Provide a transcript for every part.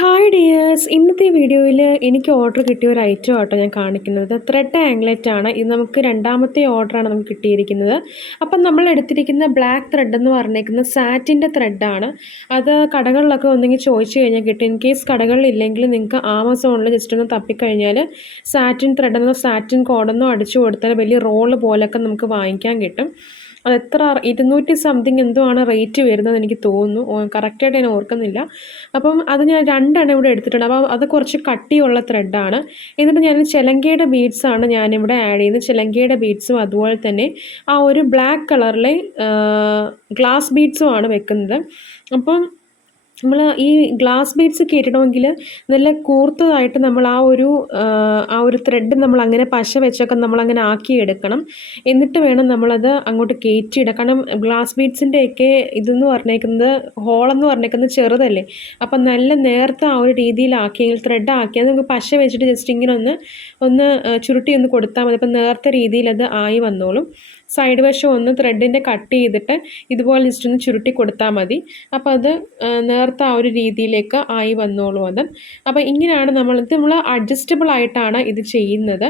Hi dears ഇന്നത്തെ വീഡിയോയിൽ എനിക്ക് ഓർഡർ കിട്ടിയ ഒരു ഐറ്റം ആട്ടോ ഞാൻ കാണിക്കുന്നത്. ത്രെഡ് ആംഗ്ലറ്റ് ആണ്. ഇത് നമുക്ക് രണ്ടാമത്തെ ഓർഡറാണ് നമുക്ക് കിട്ടിയിരിക്കുന്നത്. അപ്പം നമ്മൾ എടുത്തിരിക്കുന്ന ബ്ലാക്ക് ത്രെഡ് എന്ന് പറഞ്ഞേക്കുന്ന സാറ്റിന്റെ ത്രെഡാണ് അത് കടകളിലൊക്കെ ഒന്നെങ്കിൽ ചോദിച്ചു കഴിഞ്ഞാൽ കിട്ടും. ഇൻ കേസ് കടകളിലില്ലെങ്കിൽ നിങ്ങൾക്ക് ആമസോണിൽ ജസ്റ്റ് ഒന്ന് തപ്പിക്കഴിഞ്ഞാൽ സാറ്റിൻ ത്രെഡെന്നോ സാറ്റിൻ കോഡെന്നോ അടിച്ചു കൊടുത്താൽ വലിയ റോൾ പോലൊക്കെ നമുക്ക് വാങ്ങിക്കാൻ കിട്ടും. അത് എത്ര ഇരുന്നൂറ്റി സംതിങ് എന്തോ ആണ് റേറ്റ് വരുന്നത് എനിക്ക് തോന്നുന്നു. കറക്റ്റായിട്ട് ഞാൻ ഓർക്കുന്നില്ല. അപ്പം അത് ഞാൻ രണ്ടെണ്ണം ഇവിടെ എടുത്തിട്ടുണ്ട്. അപ്പോൾ അത് കുറച്ച് കട്ടിയുള്ള ത്രെഡാണ് എന്നിട്ട് ഞാൻ ചിലങ്കയുടെ ബീഡ്സാണ് ഞാനിവിടെ ആഡ് ചെയ്യുന്നത്. ചിലങ്കയുടെ ബീഡ്സും അതുപോലെ തന്നെ ആ ഒരു ബ്ലാക്ക് കളറിലെ ഗ്ലാസ് ബീഡ്സും ആണ് വെക്കുന്നത്. അപ്പം നമ്മൾ ഈ ഗ്ലാസ് ബീഡ്സ് കയറ്റണമെങ്കിൽ നല്ല കൂർത്തതായിട്ട് നമ്മൾ ആ ഒരു ആ ഒരു ത്രെഡ് നമ്മൾ അങ്ങനെ പശ വെച്ചൊക്കെ നമ്മൾ അങ്ങനെ ആക്കി എടുക്കണം എന്നിട്ട് വേണം നമ്മളത് അങ്ങോട്ട് കയറ്റിയിടാം കാരണം ഗ്ലാസ് ബീഡ്സിന്റെയൊക്കെ ഇതെന്ന് പറഞ്ഞേക്കുന്നത് ഹോളെന്ന് പറഞ്ഞേക്കുന്നത് ചെറുതല്ലേ. അപ്പം നല്ല നേർത്ത ആ ഒരു രീതിയിലാക്കിയെങ്കിൽ ത്രെഡ് ആക്കിയാൽ നമുക്ക് പശ വെച്ചിട്ട് ജസ്റ്റ് ഇങ്ങനെ ഒന്ന് ഒന്ന് ചുരുട്ടി ഒന്ന് കൊടുത്താൽ മതി. അപ്പം നേർത്ത രീതിയിൽ അത് ആയി വന്നോളും. സൈഡ് വശം ഒന്ന് ത്രെഡിന്റെ കട്ട് ചെയ്തിട്ട് ഇതുപോലെ ജസ്റ്റ് ഒന്ന് ചുരുട്ടി കൊടുത്താൽ മതി. അപ്പോൾ അത് നേരത്തെ ആ ഒരു രീതിയിലേക്ക് ആയി വന്നോളൂ അത്. അപ്പോൾ ഇങ്ങനെയാണ് നമ്മൾ ഇത് നമ്മൾ അഡ്ജസ്റ്റബിൾ ആയിട്ടാണ് ഇത് ചെയ്യുന്നത്.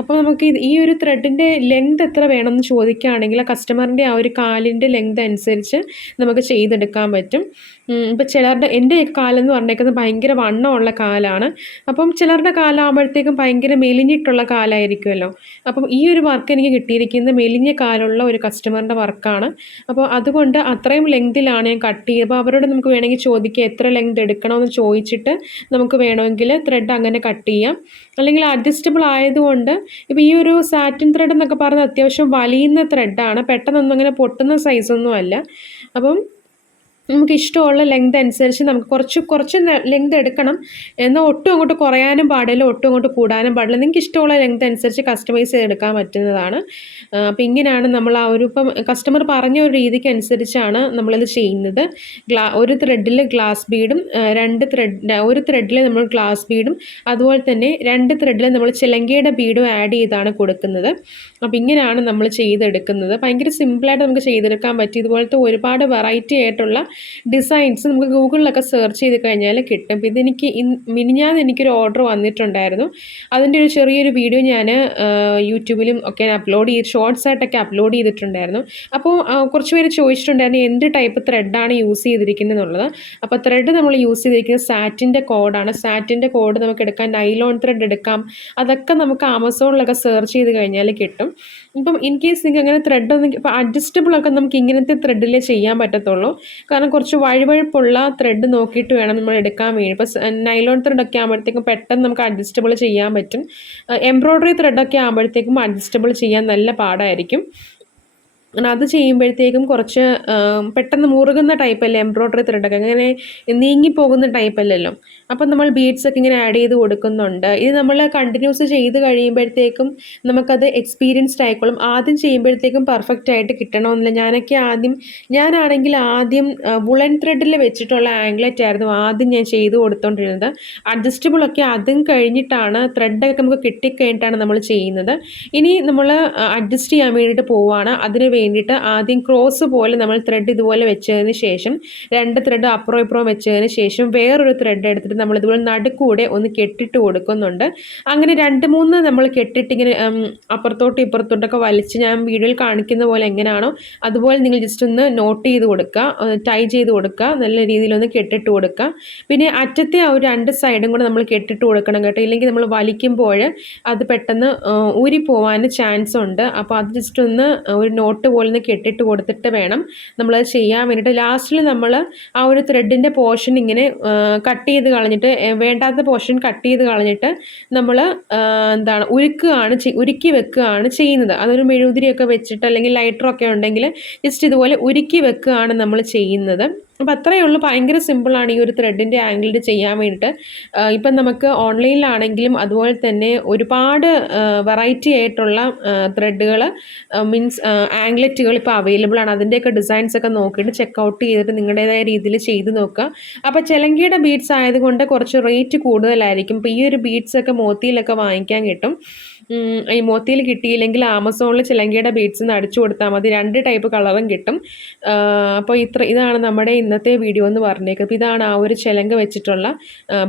അപ്പോൾ നമുക്ക് ഈ ഒരു ത്രെഡിന്റെ ലെങ്ത് എത്ര വേണമെന്ന് ചോദിക്കുകയാണെങ്കിൽ കസ്റ്റമറിന്റെ ആ ഒരു കാലിന്റെ ലെങ്ത് അനുസരിച്ച് നമുക്ക് ചെയ്തെടുക്കാൻ പറ്റും. ഇപ്പം ചിലരുടെ എന്റെ കാലം എന്ന് പറഞ്ഞേക്കുന്നത് ഭയങ്കര വണ്ണമുള്ള കാലാണ്. അപ്പം ചിലരുടെ കാലാകുമ്പോഴത്തേക്കും ഭയങ്കര മെലിഞ്ഞിട്ടുള്ള കാലായിരിക്കുമല്ലോ. അപ്പം ഈ ഒരു വർക്ക് എനിക്ക് കിട്ടിയിരിക്കുന്നത് മെലിഞ്ഞ കാലുള്ള ഒരു കസ്റ്റമറിന്റെ വർക്കാണ് അപ്പോൾ അതുകൊണ്ട് അത്രയും ലെങ്തിലാണ് ഞാൻ കട്ട് ചെയ്യുക അപ്പോൾ അവരോട് നമുക്ക് വേണമെങ്കിൽ ചോദിക്കുക എത്ര ലെങ്ത് എടുക്കണമെന്ന് ചോദിച്ചിട്ട് നമുക്ക് വേണമെങ്കിൽ ത്രെഡ് അങ്ങനെ കട്ട് ചെയ്യാം. അല്ലെങ്കിൽ അഡ്ജസ്റ്റബിൾ ആയതുകൊണ്ട് ഇപ്പോൾ ഈ ഒരു സാറ്റിൻ ത്രെഡ് എന്നൊക്കെ പറഞ്ഞാൽ അത്യാവശ്യം വലിയുന്ന ത്രെഡാണ് പെട്ടെന്നൊന്നും അങ്ങനെ പൊട്ടുന്ന സൈസൊന്നും അല്ല അപ്പം നമുക്ക് ഇഷ്ടമുള്ള ലെങ്ത് അനുസരിച്ച് നമുക്ക് കുറച്ച് കുറച്ച് ലെങ്ത് എടുക്കണം. എന്നാൽ ഒട്ടും അങ്ങോട്ട് കുറയാനും പാടില്ല ഒട്ടും അങ്ങോട്ട് കൂടാനും പാടില്ല. നിങ്ങൾക്ക് ഇഷ്ടമുള്ള ലെങ്ത് അനുസരിച്ച് കസ്റ്റമൈസ് ചെയ്തെടുക്കാൻ പറ്റുന്നതാണ്. അപ്പോൾ ഇങ്ങനെയാണ് നമ്മൾ ആ ഒരു ഇപ്പം കസ്റ്റമർ പറഞ്ഞ ഒരു രീതിക്ക് അനുസരിച്ചാണ് നമ്മളിത് ചെയ്യുന്നത്. ഗ്ലാ ഒരു ത്രെഡിൽ ഗ്ലാസ് ബീഡും രണ്ട് ത്രെഡ് ഒരു ത്രെഡിൽ നമ്മൾ ഗ്ലാസ് ബീഡും അതുപോലെ തന്നെ രണ്ട് ത്രെഡിൽ നമ്മൾ ചിലങ്കയുടെ ബീഡും ആഡ് ചെയ്താണ് കൊടുക്കുന്നത്. അപ്പോൾ ഇങ്ങനെയാണ് നമ്മൾ ചെയ്തെടുക്കുന്നത്. ഭയങ്കര സിമ്പിളായിട്ട് നമുക്ക് ചെയ്തെടുക്കാൻ പറ്റും. ഇതുപോലത്തെ ഒരുപാട് വെറൈറ്റി ആയിട്ടുള്ള ഡിസൈൻസ് നമുക്ക് ഗൂഗിളിലൊക്കെ സെർച്ച് ചെയ്ത് കഴിഞ്ഞാൽ കിട്ടും. ഇത് ഇതെനിക്ക് മിനിഞ്ഞാന്ന് എനിക്കൊരു ഓർഡർ വന്നിട്ടുണ്ടായിരുന്നു. അതിന്റെ ഒരു ചെറിയൊരു വീഡിയോ ഞാൻ യൂട്യൂബിലും ഒക്കെ അപ്ലോഡ് ചെയ്ത് ഷോർട്സ് ആയിട്ടൊക്കെ അപ്ലോഡ് ചെയ്തിട്ടുണ്ടായിരുന്നു. അപ്പോൾ കുറച്ച് പേര് ചോദിച്ചിട്ടുണ്ടായിരുന്നു എന്ത് ടൈപ്പ് ത്രെഡാണ് യൂസ് ചെയ്തിരിക്കുന്നത് എന്നുള്ളത്. അപ്പോൾ ത്രെഡ് നമ്മൾ യൂസ് ചെയ്തിരിക്കുന്നത് സാറ്റിന്റെ കോഡാണ്. സാറ്റിന്റെ കോഡ് നമുക്ക് എടുക്കാം നൈലോൺ ത്രെഡ് എടുക്കാം. അതൊക്കെ നമുക്ക് ആമസോണിലൊക്കെ സെർച്ച് ചെയ്ത് കഴിഞ്ഞാൽ കിട്ടും. ഇപ്പം ഇൻ കേസ് നിങ്ങൾക്ക് അങ്ങനെ ത്രെഡ് ഒന്നും ഇപ്പോൾ അഡ്ജസ്റ്റബിൾ ഒക്കെ നമുക്ക് ഇങ്ങനത്തെ ത്രെഡിലേ ചെയ്യാൻ പറ്റത്തുള്ളൂ. കാരണം കുറച്ച് വഴുവഴുപ്പുള്ള ത്രെഡ് നോക്കിയിട്ട് വേണം നമ്മൾ എടുക്കാൻ വേണ്ടി. ഇപ്പോൾ നൈലോൺ ത്രെഡൊക്കെ ആകുമ്പോഴത്തേക്കും പെട്ടെന്ന് നമുക്ക് അഡ്ജസ്റ്റബിൾ ചെയ്യാൻ പറ്റും. എംബ്രോയ്ഡറി ത്രെഡൊക്കെ ആകുമ്പോഴത്തേക്കും അഡ്ജസ്റ്റബിൾ ചെയ്യാൻ നല്ല പാടായിരിക്കും. അത് ചെയ്യുമ്പോഴത്തേക്കും കുറച്ച് പെട്ടെന്ന് മുറുകുന്ന ടൈപ്പല്ലേ എംബ്രോയ്ഡറി ത്രെഡൊക്കെ അങ്ങനെ നീങ്ങിപ്പോകുന്ന ടൈപ്പല്ലല്ലോ അപ്പം നമ്മൾ ബീഡ്സ് ഒക്കെ ഇങ്ങനെ ആഡ് ചെയ്ത് കൊടുക്കുന്നുണ്ട്. ഇത് നമ്മൾ കണ്ടിന്യൂസ് ചെയ്ത് കഴിയുമ്പോഴത്തേക്കും നമുക്കത് എക്സ്പീരിയൻസ്ഡ് ആയിക്കോളും. ആദ്യം ചെയ്യുമ്പോഴത്തേക്കും പെർഫെക്റ്റ് ആയിട്ട് കിട്ടണമെന്നില്ല. ഞാനൊക്കെ ആദ്യം ഞാനാണെങ്കിൽ ആദ്യം വുളൻ ത്രെഡിൽ വെച്ചിട്ടുള്ള ആംഗ്ലറ്റ് ആയിരുന്നു ആദ്യം ഞാൻ ചെയ്ത് കൊടുത്തോണ്ടിരുന്നത്. അഡ്ജസ്റ്റബിളൊക്കെ അതും കഴിഞ്ഞിട്ടാണ് ത്രെഡൊക്കെ നമുക്ക് കിട്ടിക്കഴിഞ്ഞിട്ടാണ് നമ്മൾ ചെയ്യുന്നത്. ഇനി നമ്മൾ അഡ്ജസ്റ്റ് ചെയ്യാൻ വേണ്ടിയിട്ട് പോവുകയാണ് അതിന് വേണ്ടിയിട്ട് ആദ്യം ക്രോസ് പോലെ നമ്മൾ ത്രെഡ് ഇതുപോലെ വെച്ചതിന് ശേഷം രണ്ട് ത്രെഡ് അപ്പുറം ഇപ്പുറം വെച്ചതിന് ശേഷം വേറൊരു ത്രെഡ് എടുത്തിട്ട് നമ്മൾ ഇതുപോലെ നടുക്കൂടെ ഒന്ന് കെട്ടിട്ട് കൊടുക്കുന്നുണ്ട്. അങ്ങനെ രണ്ട് മൂന്ന് നമ്മൾ കെട്ടിട്ട് ഇങ്ങനെ അപ്പുറത്തോട്ട് ഇപ്പുറത്തോട്ടൊക്കെ വലിച്ച് ഞാൻ വീഡിയോയിൽ കാണിക്കുന്ന പോലെ എങ്ങനെയാണോ അതുപോലെ നിങ്ങൾ ജസ്റ്റ് ഒന്ന് നോട്ട് ചെയ്ത് കൊടുക്കുക ടൈ ചെയ്ത് കൊടുക്കുക നല്ല രീതിയിലൊന്ന് കെട്ടിട്ട് കൊടുക്കുക. പിന്നെ അറ്റത്തെ ആ ഒരു രണ്ട് സൈഡും കൂടെ നമ്മൾ കെട്ടിട്ട് കൊടുക്കണം കേട്ടോ. ഇല്ലെങ്കിൽ നമ്മൾ വലിക്കുമ്പോൾ അത് പെട്ടെന്ന് ഊരി ഊരിപ്പോവാൻ ചാൻസ് ഉണ്ട്. അപ്പോൾ അത് ജസ്റ്റ് ഒന്ന് ഒരു നോട്ട് പോലെ ഒന്ന് കെട്ടിട്ട് കൊടുത്തിട്ട് വേണം നമ്മളത് ചെയ്യാൻ വേണ്ടിയിട്ട്. ലാസ്റ്റിൽ നമ്മൾ ആ ഒരു ത്രെഡിന്റെ പോർഷൻ ഇങ്ങനെ കട്ട് ചെയ്ത് കളഞ്ഞിട്ട് വേണ്ടാത്ത പോർഷൻ കട്ട് ചെയ്ത് കളഞ്ഞിട്ട് നമ്മൾ എന്താണ് ഉരുക്കുകയാണ് ഉരുക്കി വെക്കുകയാണ് ചെയ്യുന്നത്. അതൊരു മെഴുകുതിരിയൊക്കെ വെച്ചിട്ട് അല്ലെങ്കിൽ ലൈറ്ററൊക്കെ ഉണ്ടെങ്കിൽ ജസ്റ്റ് ഇതുപോലെ ഉരുക്കി വെക്കുകയാണ് നമ്മൾ ചെയ്യുന്നത്. അപ്പോൾ അത്രയേ ഉള്ളൂ. ഭയങ്കര സിമ്പിളാണ് ഈ ഒരു ത്രെഡിന്റെ ആംഗിളിൽ ചെയ്യാൻ വേണ്ടിയിട്ട്. ഇപ്പം നമുക്ക് ഓൺലൈനിലാണെങ്കിലും അതുപോലെ തന്നെ ഒരുപാട് വെറൈറ്റി ആയിട്ടുള്ള ത്രെഡുകൾ മീൻസ് ആംഗ്ലറ്റുകൾ ഇപ്പോൾ അവൈലബിൾ ആണ്. അതിന്റെയൊക്കെ ഡിസൈൻസ് ഒക്കെ നോക്കിയിട്ട് ചെക്കൗട്ട് ചെയ്തിട്ട് നിങ്ങളുടേതായ രീതിയിൽ ചെയ്ത് നോക്കുക. അപ്പോൾ ചിലങ്കയുടെ ബീഡ്സ് ആയതുകൊണ്ട് കുറച്ച് റേറ്റ് കൂടുതലായിരിക്കും. ഇപ്പോൾ ഈ ഒരു ബീഡ്സ് ഒക്കെ മോത്തിയിലൊക്കെ വാങ്ങിക്കാൻ കിട്ടും. ഈ മോത്തിയിൽ കിട്ടിയില്ലെങ്കിൽ ആമസോണിൽ ചിലങ്കയുടെ ബീഡ്സ് നിന്ന് അടിച്ചു കൊടുത്താൽ മതി. രണ്ട് ടൈപ്പ് കളറും കിട്ടും. അപ്പോൾ ഇത്ര ഇതാണ് നമ്മുടെ ഇന്നത്തെ വീഡിയോ എന്ന് പറഞ്ഞേക്കുന്നത് അപ്പോൾ ഇതാണ് ആ ഒരു ചിലങ്ക വെച്ചിട്ടുള്ള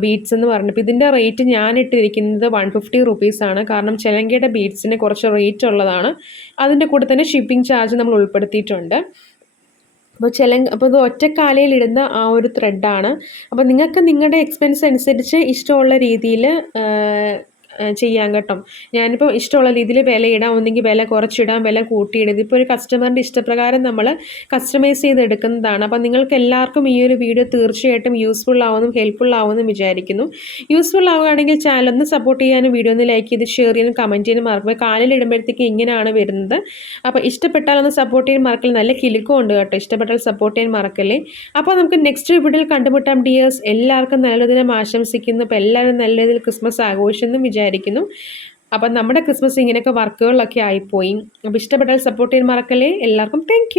ബീഡ്സ് എന്ന് പറഞ്ഞത്. അപ്പോൾ ഇതിന്റെ റേറ്റ് ഞാൻ ഇട്ടിരിക്കുന്നത് വൺ ഫിഫ്റ്റി റുപ്പീസാണ് കാരണം ചിലങ്കയുടെ ബീഡ്സിന് കുറച്ച് റേറ്റ് ഉള്ളതാണ്. അതിന്റെ കൂടെ തന്നെ ഷിപ്പിംഗ് ചാർജ് നമ്മൾ ഉൾപ്പെടുത്തിയിട്ടുണ്ട്. അപ്പോൾ ചില അപ്പോൾ ഇത് ഒറ്റക്കാലയിൽ ഇടുന്ന ആ ഒരു ത്രെഡാണ് അപ്പോൾ നിങ്ങൾക്ക് നിങ്ങളുടെ എക്സ്പെൻസ് അനുസരിച്ച് ഇഷ്ടമുള്ള രീതിയിൽ ചെയ്യാം കേട്ടോ. ഞാനിപ്പോൾ ഇഷ്ടമുള്ള രീതിയിൽ വില ഇടാം ഒന്നെങ്കിൽ വില കുറച്ചിടാം വില കൂട്ടിയിടാം. ഇതിപ്പോൾ ഒരു കസ്റ്റമറിന്റെ ഇഷ്ടപ്രകാരം നമ്മൾ കസ്റ്റമൈസ് ചെയ്ത് എടുക്കുന്നതാണ് അപ്പോൾ നിങ്ങൾക്ക് എല്ലാവർക്കും ഈ ഒരു വീഡിയോ തീർച്ചയായിട്ടും യൂസ്ഫുൾ ആവുമെന്നും ഹെൽപ്ഫുൾ ആവുമെന്നും വിചാരിക്കുന്നു. യൂസ്ഫുൾ ആവുകയാണെങ്കിൽ ചാനൽ ഒന്ന് സപ്പോർട്ട് ചെയ്യാനും വീഡിയോ ഒന്ന് ലൈക്ക് ചെയ്ത് ഷെയർ ചെയ്യാനും കമന്റ് ചെയ്യാനും മറക്കുമ്പോൾ കാലിൽ ഇടുമ്പോഴത്തേക്ക് ഇങ്ങനെയാണ് വരുന്നത്. അപ്പോൾ ഇഷ്ടപ്പെട്ടാൽ ഒന്ന് സപ്പോർട്ട് ചെയ്യാൻ മറക്കൽ നല്ല കിലുക്കും ഉണ്ട് കേട്ടോ. ഇഷ്ടപ്പെട്ടാൽ സപ്പോർട്ട് ചെയ്യാൻ മറക്കല്ലേ? അപ്പോൾ നമുക്ക് നെക്സ്റ്റ് വീഡിയോയിൽ കണ്ടുമുട്ടാം. ഡിയേഴ്സ് എല്ലാവർക്കും നല്ലൊരു ദിനം ആശംസിക്കുന്നു. അപ്പോൾ എല്ലാവരും നല്ല രീതിയിൽ ക്രിസ്മസ് ആഘോഷിച്ചെന്നും വിചാരിക്കുന്നു. അപ്പം നമ്മുടെ ക്രിസ്മസ് ഇങ്ങനെയൊക്കെ വർക്കുകളിലൊക്കെ ആയിപ്പോയി. അപ്പോൾ ഇഷ്ടപ്പെട്ടാൽ സപ്പോർട്ട് ചെയ്യാൻ മറക്കല്ലേ? എല്ലാവർക്കും താങ്ക്